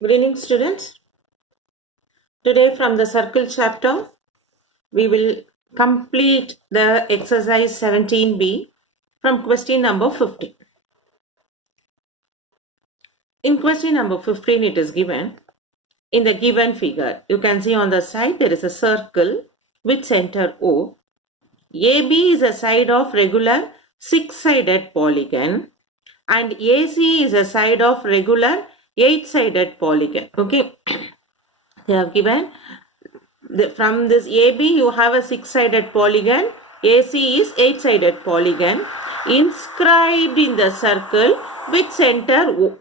Good evening, students. Today from the circle chapter, we will complete the exercise 17b from question number 15. In question number 15, it is given, in the given figure, you can see on the side there is a circle with center O. AB is a side of regular 6-sided polygon and AC is a side of regular 8-sided polygon. Okay, they have given from this AB you have a 6-sided polygon, AC is 8-sided polygon inscribed in the circle with center O.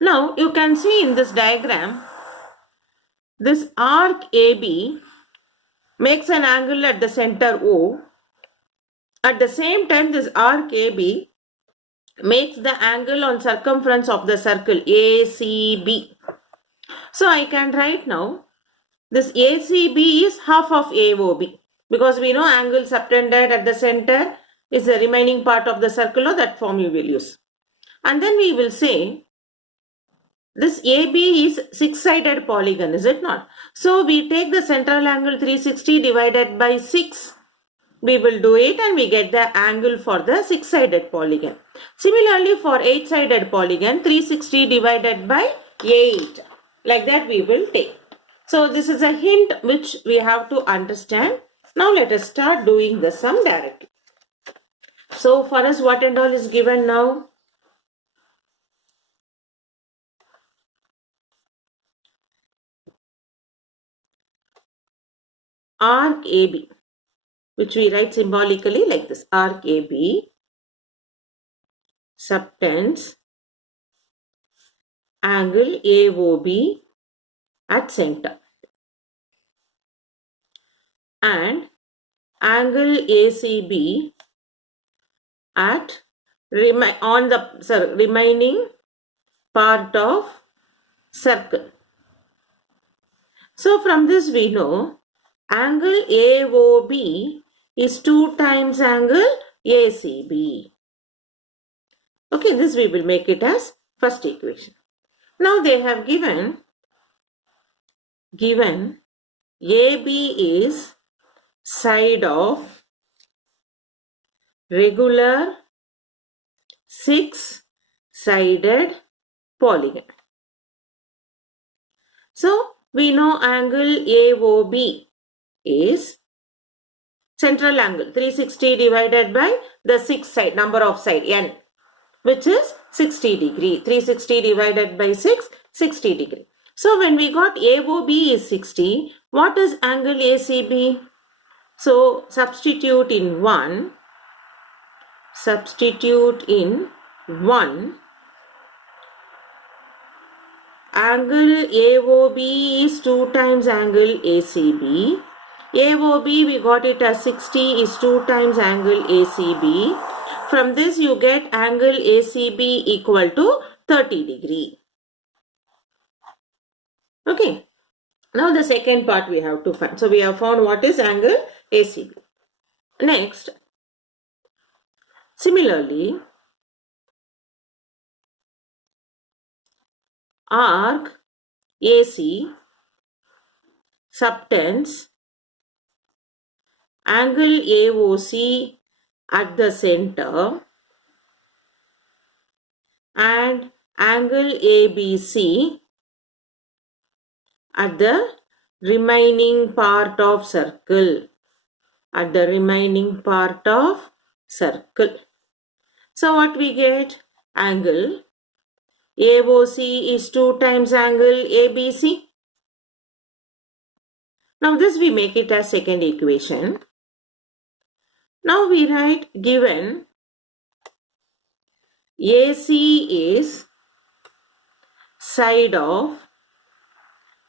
Now you can see in this diagram, this arc AB makes an angle at the center O. At the same time, this arc AB makes the angle on circumference of the circle ACB. So I can write now, this ACB is half of AOB, because we know angle subtended at the center is the remaining part of the circle, or that form you will use. And then we will say this AB is 6-sided polygon, is it not? So we take the central angle 360 divided by 6. We will do it and we get the angle for the 6-sided polygon. Similarly, for 8-sided polygon, 360 divided by 8. Like that we will take. So this is a hint which we have to understand. Now let us start doing the sum directly. So for us, what and all is given now? Arc AB, which we write symbolically like this. Arc AB subtends angle AOB at center and angle ACB at remaining part of circle. So from this we know angle AOB is 2 times angle ACB. Okay, this we will make it as first equation. Now they have given AB is side of regular 6-sided polygon. So we know angle AOB is central angle 360 divided by the 6 side, number of side n, which is 60 degree. 360 divided by 6, 60 degree. So when we got AOB is 60, what is angle ACB? So substitute in 1. Angle AOB is 2 times angle ACB. AOB we got it as 60 is 2 times angle ACB. From this you get angle ACB equal to 30 degree. Okay. Now the second part we have to find. So we have found what is angle ACB. Next, similarly, arc AC subtends angle AOC at the center and angle ABC at the remaining part of circle. So what we get? Angle AOC is 2 times angle ABC. Now this we make it as second equation. Now we write given AC is side of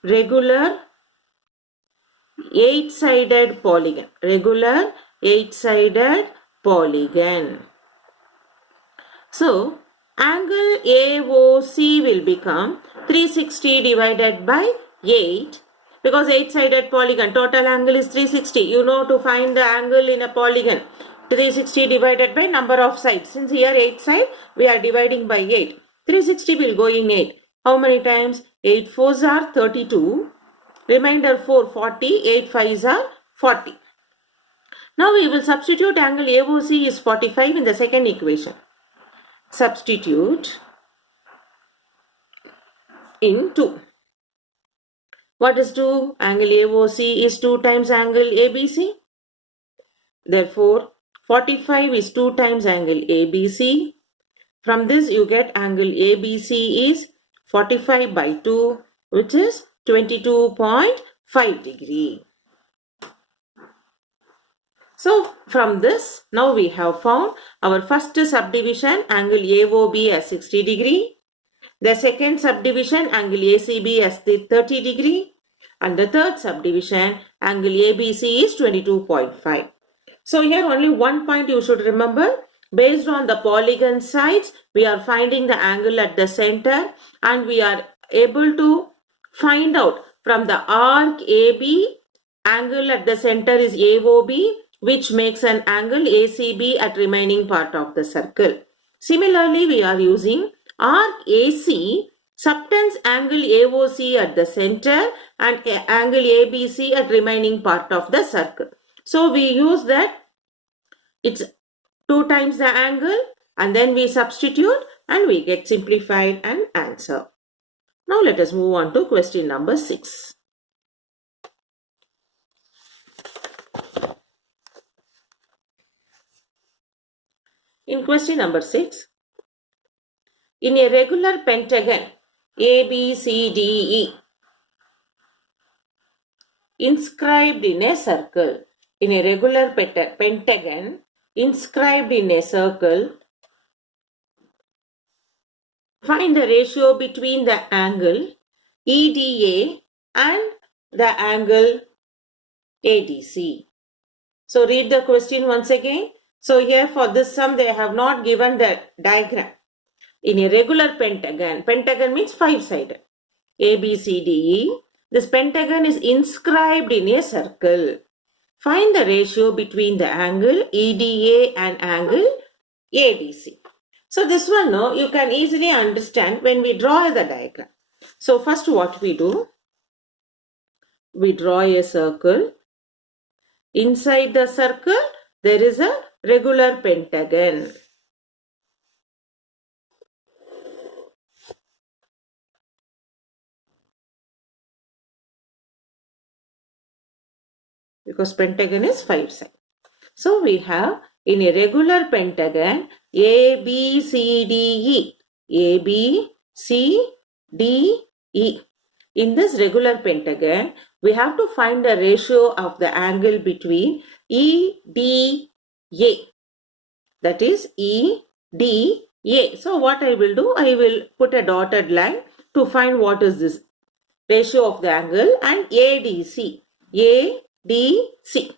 regular 8-sided polygon. So angle AOC will become 360 divided by 8, because 8-sided polygon, total angle is 360. You know, to find the angle in a polygon, 360 divided by number of sides. Since here 8 side, we are dividing by 8. 360 will go in 8. How many times? 8 fours are 32. Remainder 4, 40. 8 fives are 40. Now we will substitute angle AOC is 45 in the second equation. Substitute in 2. What is 2? Angle AOC is 2 times angle ABC. Therefore, 45 is 2 times angle ABC. From this you get angle ABC is 45 by 2, which is 22.5 degree. So from this, now we have found our first subdivision angle AOB as 60 degree. The second subdivision angle ACB as 30 degree. And the third subdivision angle ABC is 22.5. So here only one point you should remember. Based on the polygon sides, we are finding the angle at the center and we are able to find out from the arc AB, angle at the center is AOB, which makes an angle ACB at remaining part of the circle. Similarly, we are using arc AC subtends angle AOC at the center and angle ABC at remaining part of the circle. So we use that it's 2 times the angle and then we substitute and we get simplified an answer. Now let us move on to question number 6. In question number 6, in a regular pentagon ABCDE inscribed in a circle, in a regular pentagon inscribed in a circle, find the ratio between the angle EDA and the angle ADC. So read the question once again. So here for this sum they have not given the diagram. In a regular pentagon, pentagon means 5-sided, ABCDE, this pentagon is inscribed in a circle. Find the ratio between the angle EDA and angle ADC. So this one, no, you can easily understand when we draw the diagram. So first what we do? We draw a circle. Inside the circle, there is a regular pentagon. Because pentagon is 5-sided. So we have in a regular pentagon ABCDE. ABCDE. In this regular pentagon, we have to find the ratio of the angle between EDA. That is EDA. So what I will do, I will put a dotted line to find what is this ratio of the angle and ADC. ADC.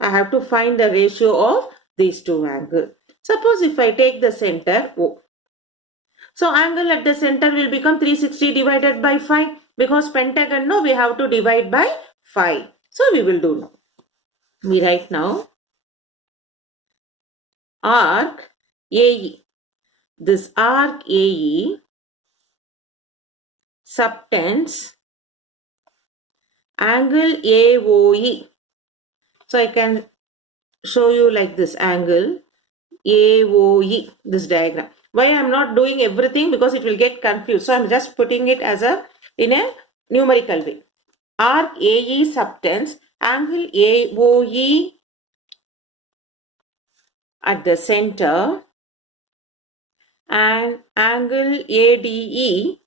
I have to find the ratio of these two angles. Suppose if I take the center O. So angle at the center will become 360 divided by 5 because pentagon, no, we have to divide by 5. So we will do now. We write now arc AE. This arc AE subtends angle AOE. So I can show you like this angle AOE, this diagram. Why I am not doing everything? Because it will get confused. So I am just putting it as in a numerical way. Arc AE subtends angle AOE at the center and angle ADE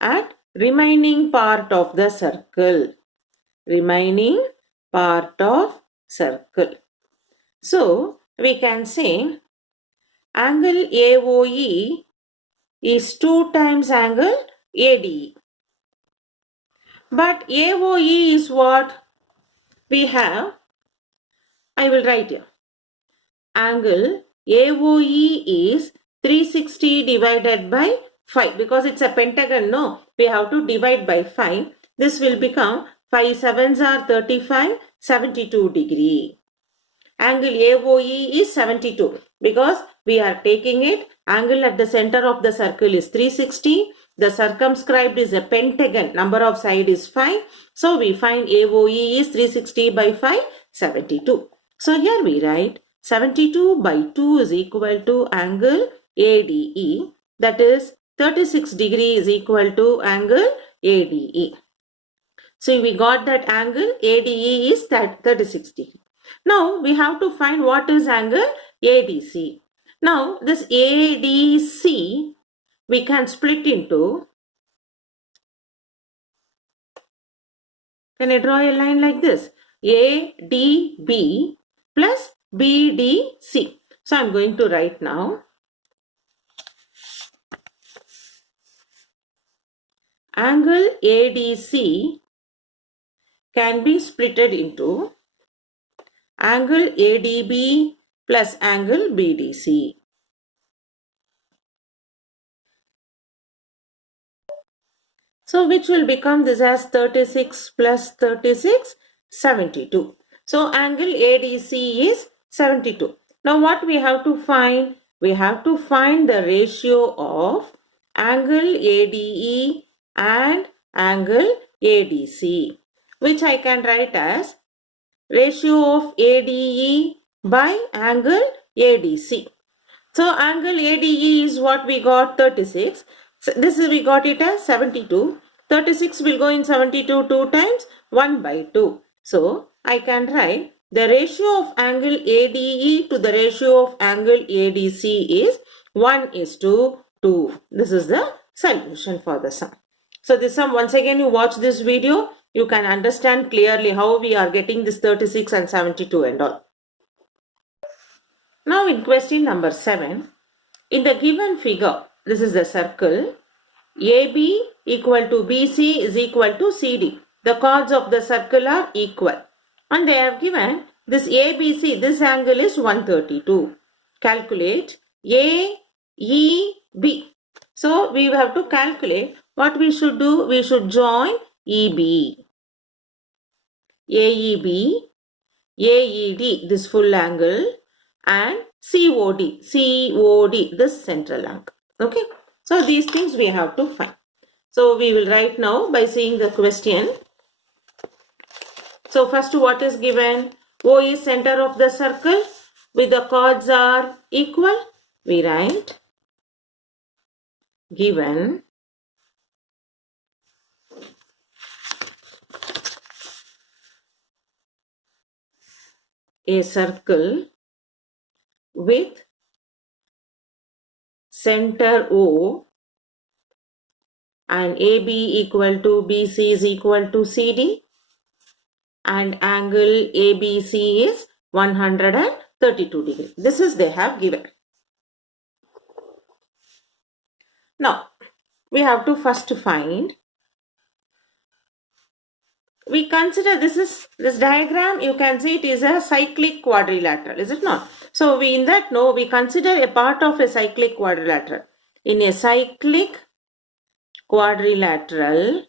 at remaining part of the circle. Remaining part of circle. So we can say angle AOE is 2 times angle ADE. But AOE is what we have. I will write here. Angle AOE is 360 divided by 5 because it's a pentagon, no, we have to divide by 5. This will become 5 sevens are 35, 72 degree. Angle AOE is 72 because we are taking it, angle at the center of the circle is 360 The circumscribed is a pentagon. Number of side is 5. So we find AOE is 360 by 5, 72. So here we write 72 by 2 is equal to angle ADE. That is 36 degree is equal to angle ADE. So we got that angle ADE is 36 degree. Now we have to find what is angle ADC. Now this ADC we can split into, can I draw a line like this? ADB plus BDC. So I'm going to write now. Angle ADC can be splitted into angle ADB plus angle BDC. So which will become this as 36 plus 36, 72. So angle ADC is 72. Now what we have to find? We have to find the ratio of angle ADE and angle ADC, which I can write as ratio of ADE by angle ADC. So angle ADE is what we got, 36. So this is we got it as 72. 36 will go in 72 2 times, 1 by 2. So I can write the ratio of angle ADE to the ratio of angle ADC is 1:2. This is the solution for the sum. So this sum, once again you watch this video, you can understand clearly how we are getting this 36 and 72 and all. Now in question number 7, in the given figure, this is the circle, AB equal to BC is equal to CD. The chords of the circle are equal. And they have given this ABC, this angle is 132. Calculate AEB. So we have to calculate. What we should do? We should join EB. AEB, AED, this full angle, and COD, this central angle. Okay. So these things we have to find. So we will write now by seeing the question. So first what is given? O is center of the circle with the chords are equal. We write given a circle with center O and AB equal to BC is equal to CD and angle ABC is 132 degree. This is they have given. Now we have to first find. We consider this diagram, you can see it is a cyclic quadrilateral, is it not? So we in that we consider a part of a cyclic quadrilateral. In a cyclic quadrilateral,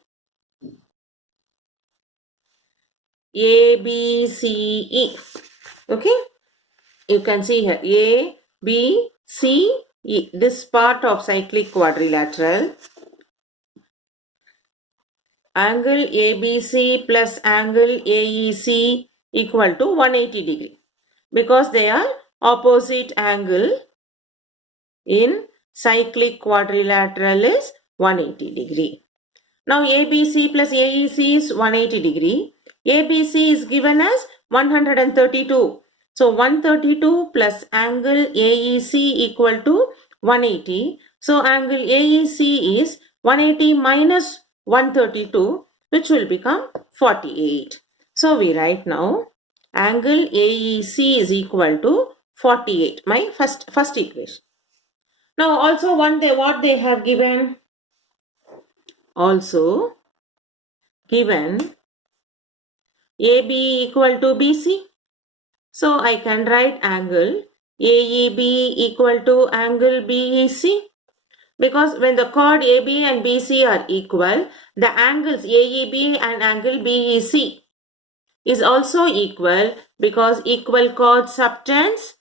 ABCE. Okay, you can see here ABCE. This part of cyclic quadrilateral, angle ABC plus angle AEC equal to 180 degree because they are opposite angle in cyclic quadrilateral is 180 degree. Now ABC plus AEC is 180 degree. ABC is given as 132. So 132 plus angle AEC equal to 180. So angle AEC is 180 minus 132, which will become 48. So we write now angle AEC is equal to 48. My first equation. Now also what they have given? Also given AB equal to BC. So I can write angle AEB equal to angle BEC. Because when the chord AB and BC are equal, the angles AEB and angle BEC is also equal because equal chords subtends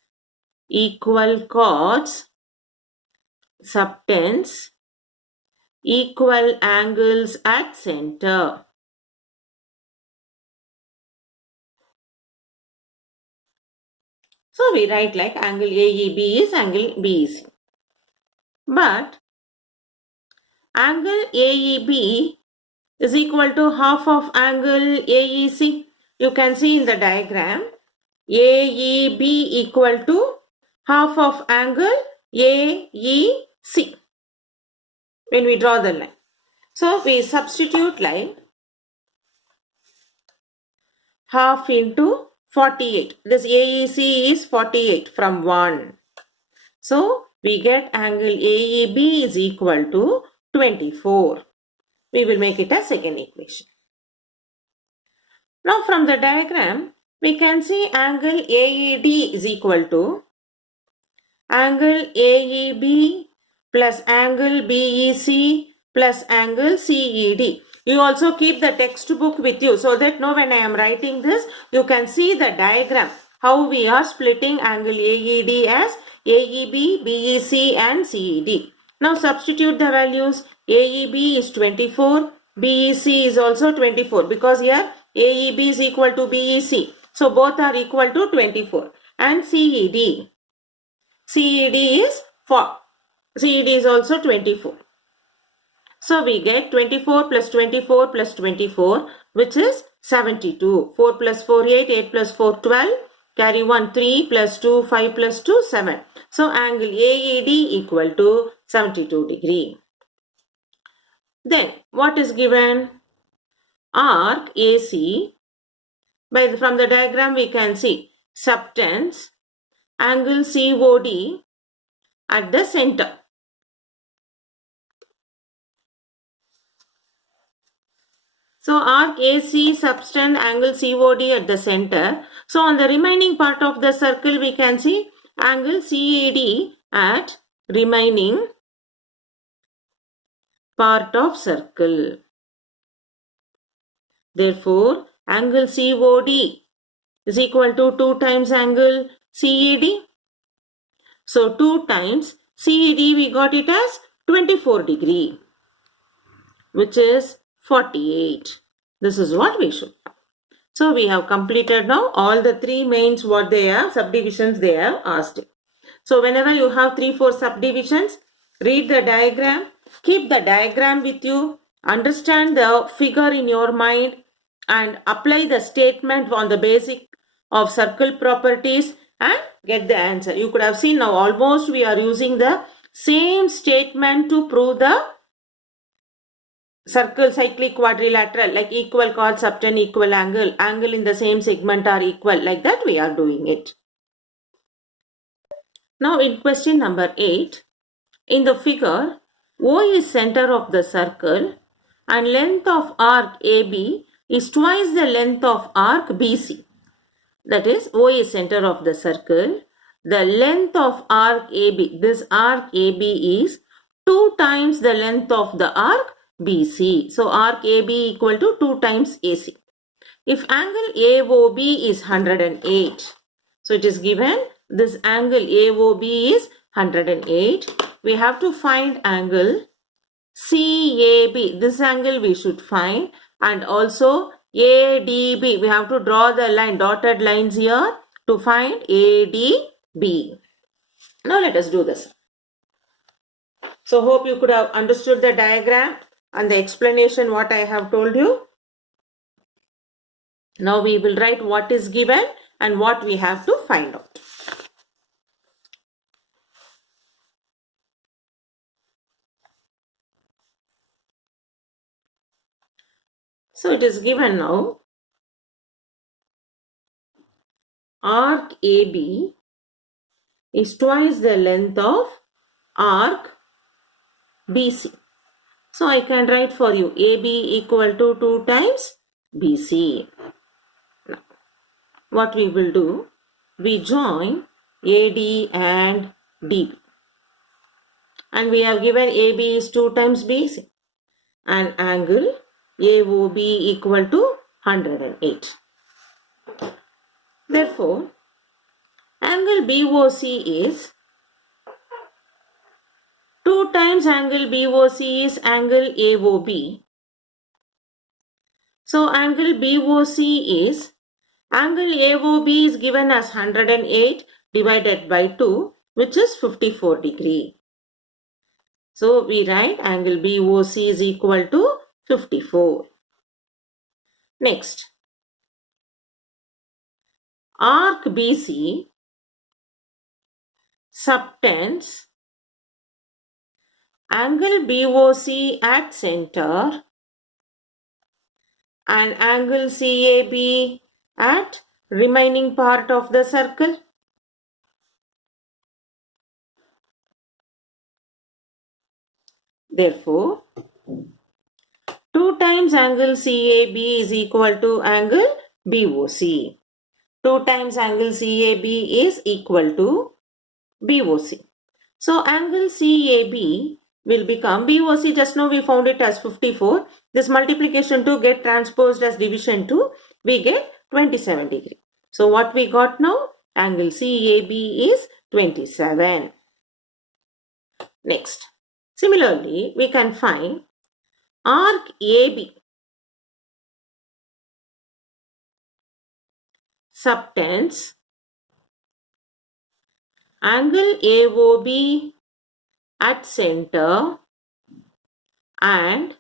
equal angles at center. So we write like angle AEB is angle BEC. But angle AEB is equal to half of angle AEC. You can see in the diagram, AEB equal to half of angle AEC when we draw the line. So we substitute like half into 48. This AEC is 48 from 1. So we get angle AEB is equal to 24. We will make it a second equation. Now from the diagram, we can see angle AED is equal to angle AEB plus angle BEC plus angle CED. You also keep the textbook with you so that now when I am writing this, you can see the diagram how we are splitting angle AED as AEB, BEC and CED. Now substitute the values. AEB is 24, BEC is also 24 because here AEB is equal to BEC. So both are equal to 24. And CED. CED is 4. CED is also 24. So we get 24 plus 24 plus 24, which is 72. 4 plus 4, 8. 8 plus 4, 12. Carry 1, 3 plus 2, 5 plus 2, 7. So angle AED equal to 72 degree. Then what is given? Arc AC. From the diagram we can see subtends angle COD at the center. So arc AC subtend angle COD at the center. So on the remaining part of the circle we can see angle CAD at remaining part of circle. Therefore angle COD is equal to 2 times angle CAD. So 2 times CAD we got it as 24 degree, which is 48. This is what we should. So we have completed now all the 3 mains what they have, subdivisions they have asked. So whenever you have 3-4 subdivisions, read the diagram, keep the diagram with you, understand the figure in your mind and apply the statement on the basic of circle properties and get the answer. You could have seen now almost we are using the same statement to prove the circle, cyclic, quadrilateral, like equal chord, subtend, equal angle, angle in the same segment are equal, like that we are doing it. Now in question number 8, in the figure, O is center of the circle and length of arc AB is twice the length of arc BC. That is, O is center of the circle. The length of arc AB, this arc AB is 2 times the length of the arc BC. So arc AB equal to 2 times AC. If angle AOB is 108, so it is given this angle AOB is 108. We have to find angle CAB. This angle we should find, and also ADB. We have to draw the line, dotted lines here to find ADB. Now let us do this. So hope you could have understood the diagram and the explanation what I have told you. Now we will write what is given and what we have to find out. So it is given now, arc AB is twice the length of arc BC. So I can write for you AB equal to 2 times BC. Now, what we will do, we join AD and DB. And we have given AB is 2 times BC. And angle AOB equal to 108. Therefore, angle BOC is 2 times angle BOC is angle AOB. So angle BOC is, angle AOB is given as 108 divided by 2, which is 54 degree. So we write angle BOC is equal to 54. Next, arc BC subtends angle BOC at center and angle CAB at remaining part of the circle. Therefore, 2 times angle CAB is equal to angle BOC. 2 times angle CAB is equal to BOC. So angle CAB will become, BOC just now we found it as 54. This multiplication 2 get transposed as division 2. We get 27 degree. So what we got now? Angle CAB is 27. Next. Similarly, we can find arc AB subtends angle AOB at center and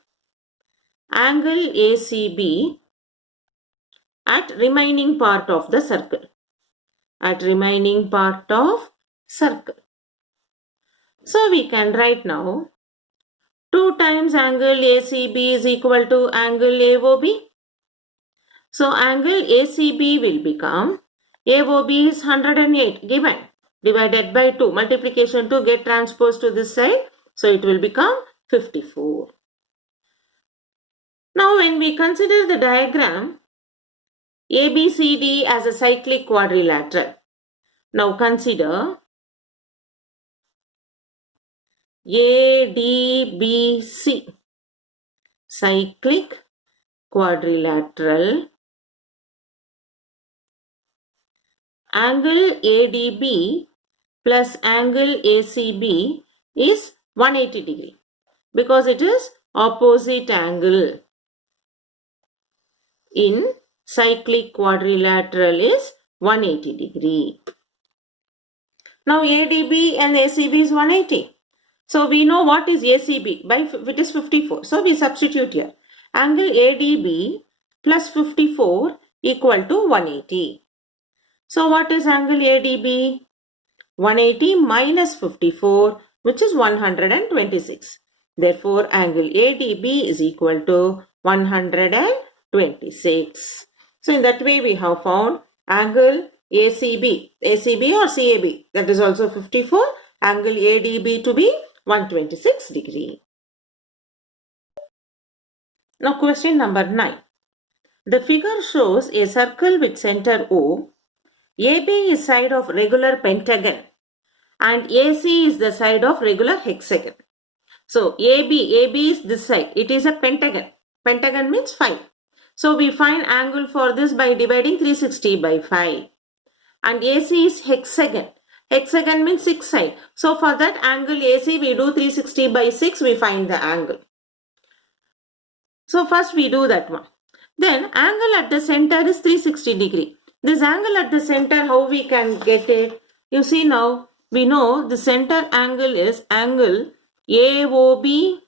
angle ACB at remaining part of the circle. At remaining part of circle. So we can write now 2 times angle ACB is equal to angle AOB. So angle ACB will become, AOB is 108 given, divided by 2. Multiplication 2 get transposed to this side. So it will become 54. Now when we consider the diagram ABCD as a cyclic quadrilateral. Now consider ADBC cyclic quadrilateral. Angle ADB plus angle ACB is 180 degree because it is opposite angle in cyclic quadrilateral is 180 degree. Now ADB and ACB is 180. So we know what is ACB, by it is 54. So we substitute here. Angle ADB plus 54 equal to 180. So what is angle ADB? 180 minus 54, which is 126. Therefore, angle ADB is equal to 126. So in that way we have found angle ACB or CAB, that is also 54, angle ADB to be 126 degree. Now question number 9. The figure shows a circle with center O. AB is side of regular pentagon and AC is the side of regular hexagon. So AB is this side. It is a pentagon. Pentagon means 5. So we find angle for this by dividing 360 by 5. And AC is hexagon. Hexagon means 6 side. So for that angle AC we do 360 by 6, we find the angle. So first we do that one. Then angle at the center is 360 degree. This angle at the center, how we can get it? You see now, we know the center angle is angle AOB,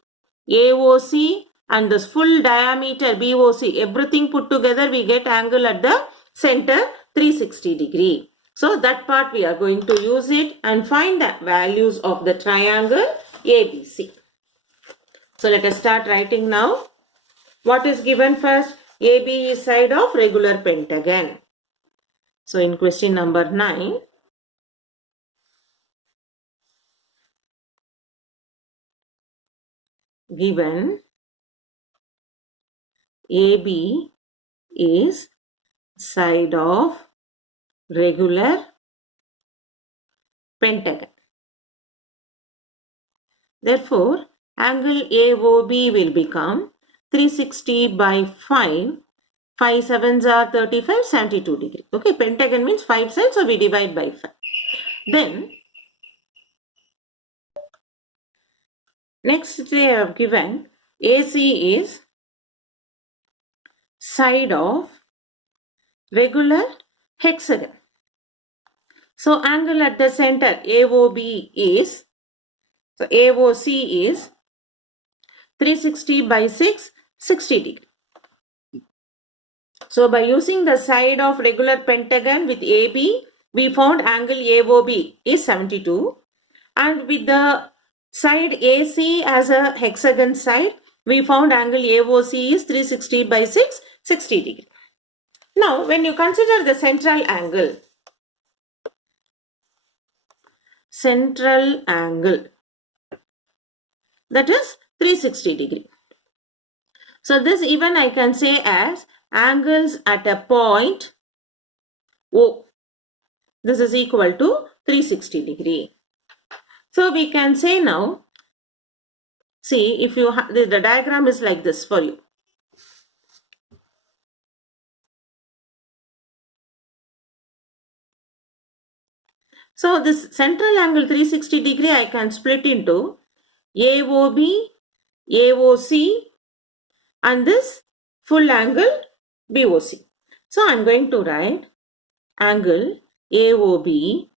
AOC and this full diameter BOC. Everything put together we get angle at the center 360 degree. So that part we are going to use it and find the values of the triangle ABC. So let us start writing now. What is given first? AB is side of regular pentagon. So in question number 9, given AB is side of regular pentagon. Therefore, angle AOB will become 360 by 5. 5 sevens are 35, 72 degree. Okay, pentagon means 5 sides, so we divide by 5. Then, Next they have given AC is side of regular hexagon. So angle at the center AOB is, so AOC is 360 by 6, 60 degree. So by using the side of regular pentagon with AB, we found angle AOB is 72. And with the side AC as a hexagon side, we found angle AOC is 360 by 6, 60 degree. Now, when you consider the central angle, that is 360 degree. So this even I can say as angles at a point O. This is equal to 360 degree. So we can say now, see if you the diagram is like this for you. So this central angle 360 degree I can split into AOB, AOC and this full angle BOC. So I am going to write angle AOB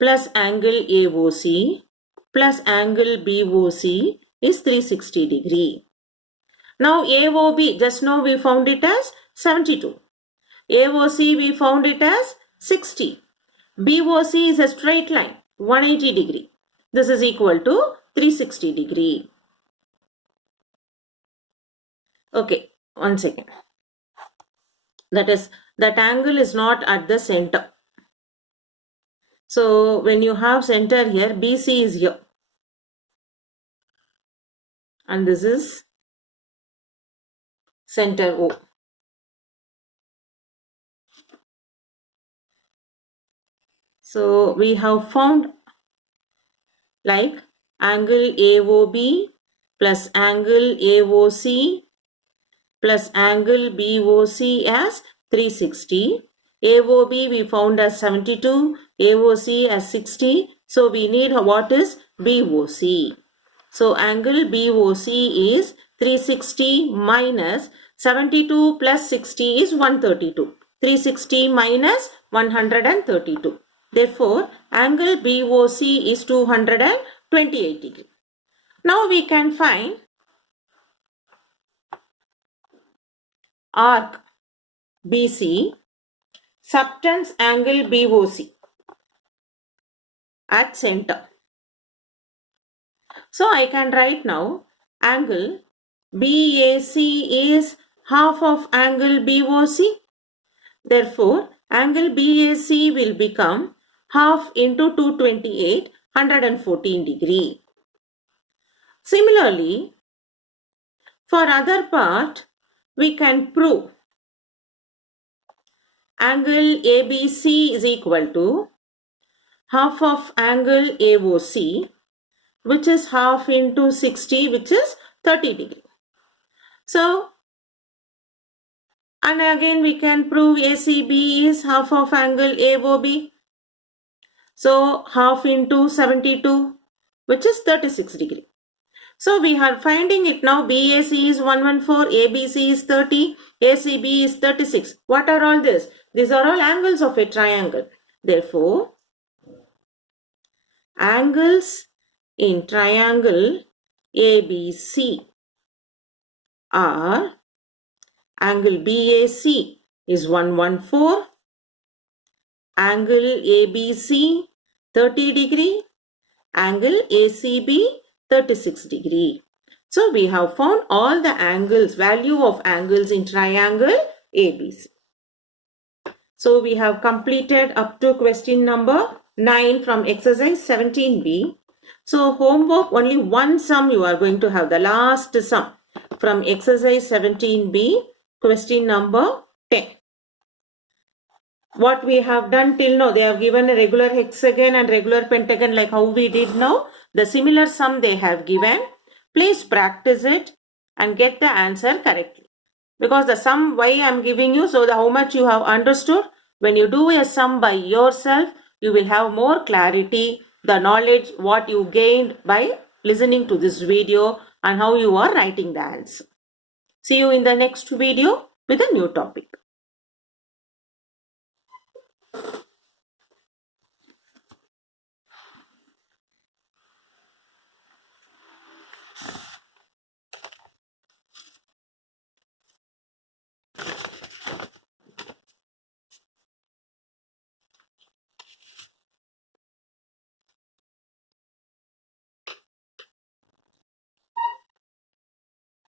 plus angle AOC plus angle BOC is 360 degree. Now AOB, just now we found it as 72. AOC we found it as 60. BOC is a straight line, 180 degree. This is equal to 360 degree. Okay, one second. That is, that angle is not at the center. So when you have center here, BC is here. And this is center O. So we have found like angle AOB plus angle AOC plus angle BOC as 360. AOB we found as 72, AOC as 60. So we need what is BOC. So angle BOC is 360 minus 72 plus 60 is 132. 360 minus 132. Therefore, angle BOC is 228 degree. Now we can find arc BC subtends angle BOC at center. So I can write now angle BAC is half of angle BOC. Therefore, angle BAC will become half into 228, 114 degree. Similarly, for other part, we can prove angle ABC is equal to half of angle AOC, which is half into 60, which is 30 degree. So, and again we can prove ACB is half of angle AOB. So, half into 72, which is 36 degree. So, we are finding it now. BAC is 114, ABC is 30, ACB is 36. What are all this? These are all angles of a triangle. Therefore, angles in triangle ABC are angle BAC is 114, angle ABC 30 degree, angle ACB 36 degree. So we have found all the angles, value of angles in triangle ABC. So we have completed up to question number 9 from exercise 17B. So homework, only one sum you are going to have, the last sum from exercise 17B, question number 10. What we have done till now, they have given a regular hexagon and regular pentagon like how we did now. The similar sum they have given. Please practice it and get the answer correctly. Because the sum why I am giving you, so how much you have understood. When you do a sum by yourself, you will have more clarity, the knowledge what you gained by listening to this video and how you are writing the answer. See you in the next video with a new topic.